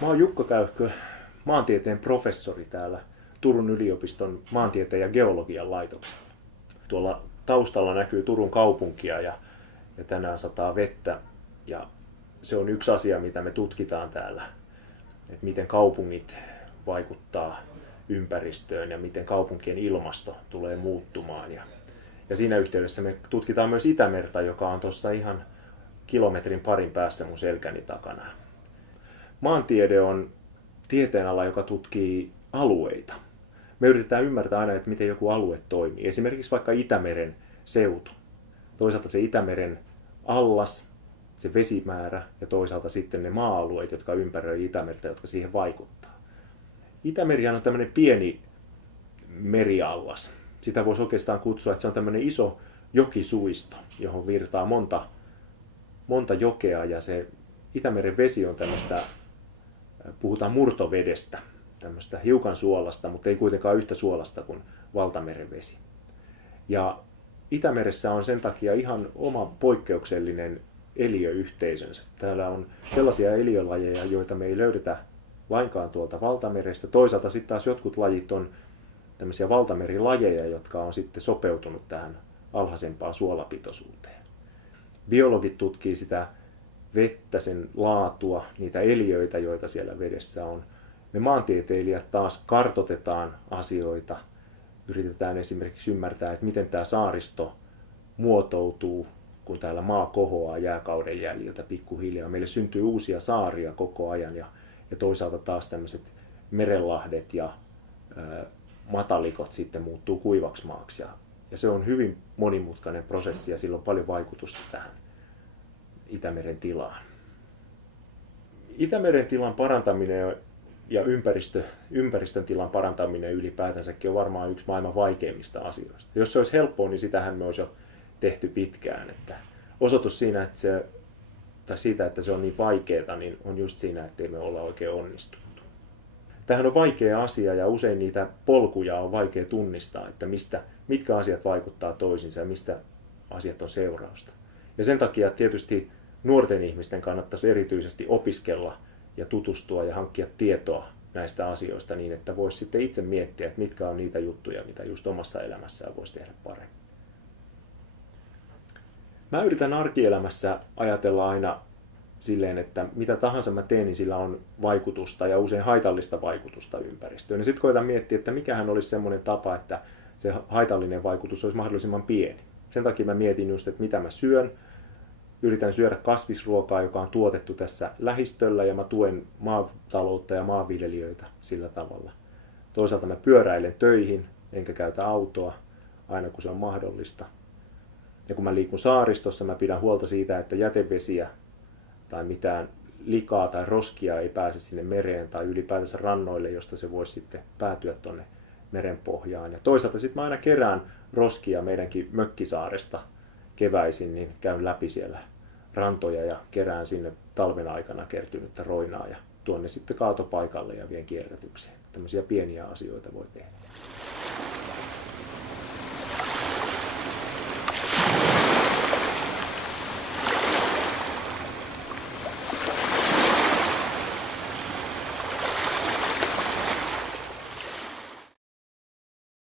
Mä oon Jukka Käyhkö, maantieteen professori täällä Turun yliopiston maantieteen ja geologian laitoksella. Tuolla taustalla näkyy Turun kaupunkia ja tänään sataa vettä. Ja se on yksi asia, mitä me tutkitaan täällä, että miten kaupungit vaikuttaa ympäristöön ja miten kaupunkien ilmasto tulee muuttumaan. Ja siinä yhteydessä me tutkitaan myös Itämerta, joka on tuossa ihan kilometrin parin päässä mun selkäni takana. Maantiede on tieteenala, joka tutkii alueita. Me yritetään ymmärtää aina, että miten joku alue toimii. Esimerkiksi vaikka Itämeren seutu. Toisaalta se Itämeren allas, se vesimäärä ja toisaalta sitten ne maa-alueet, jotka ympäröi Itämerta, jotka siihen vaikuttaa. Itämeri on tämmöinen pieni meriallas. Sitä voisi oikeastaan kutsua, että se on tämmöinen iso jokisuisto, johon virtaa monta jokea ja se Itämeren vesi on tämmöistä, puhutaan murtovedestä, tämmöistä hiukan suolasta, mutta ei kuitenkaan yhtä suolasta kuin valtameren vesi. Ja Itämeressä on sen takia ihan oma poikkeuksellinen eliöyhteisönsä. Täällä on sellaisia eliölajeja, joita me ei löydetä lainkaan tuolta valtamerestä. Toisaalta sitten taas jotkut lajit on tämmöisiä valtamerilajeja, jotka on sitten sopeutunut tähän alhaisempaan suolapitoisuuteen. Biologit tutkii sitä vettä, sen laatua, niitä eliöitä, joita siellä vedessä on. Me maantieteilijät taas kartoitetaan asioita. Yritetään esimerkiksi ymmärtää, että miten tämä saaristo muotoutuu, kun täällä maa kohoaa jääkauden jäljiltä pikkuhiljaa. Meille syntyy uusia saaria koko ajan ja toisaalta taas tämmöiset merenlahdet ja matalikot sitten muuttuu kuivaksi maaksi. Ja se on hyvin monimutkainen prosessi ja sillä on paljon vaikutusta tähän Itämeren tilaan. Itämeren tilan parantaminen ja ympäristön tilan parantaminen ylipäätänsäkin on varmaan yksi maailman vaikeimmista asioista. Jos se olisi helppoa, niin sitähän me olisi jo tehty pitkään. Että osoitus siinä, siitä, että se on niin vaikeaa, niin on just siinä, ettei me olla oikein onnistuttu. Tämähän on vaikea asia ja usein niitä polkuja on vaikea tunnistaa, että mitkä asiat vaikuttaa toisiinsa ja mistä asiat on seurausta. Ja sen takia tietysti nuorten ihmisten kannattaisi erityisesti opiskella ja tutustua ja hankkia tietoa näistä asioista niin, että voisi sitten itse miettiä, että mitkä on niitä juttuja, mitä just omassa elämässään voisi tehdä paremmin. Mä yritän arkielämässä ajatella aina silleen, että mitä tahansa mä teen, niin sillä on vaikutusta ja usein haitallista vaikutusta ympäristöön. Ja sitten koitan miettiä, että mikähän olisi semmoinen tapa, että se haitallinen vaikutus olisi mahdollisimman pieni. Sen takia mä mietin just, että mitä mä syön. Yritän syödä kasvisruokaa, joka on tuotettu tässä lähistöllä ja mä tuen maataloutta ja maanviljelijöitä sillä tavalla. Toisaalta mä pyöräilen töihin, enkä käytä autoa aina kun se on mahdollista. Ja kun mä liikun saaristossa, mä pidän huolta siitä, että jätevesiä tai mitään likaa tai roskia ei pääse sinne mereen tai ylipäätänsä rannoille, josta se voisi sitten päätyä tuonne merenpohjaan. Ja toisaalta sitten mä aina kerään roskia meidänkin mökkisaaresta keväisin, niin käyn läpi siellä rantoja ja kerään sinne talven aikana kertynyttä roinaa ja tuon ne sitten kaatopaikalle ja vien kierrätykseen. Tämmöisiä pieniä asioita voi tehdä.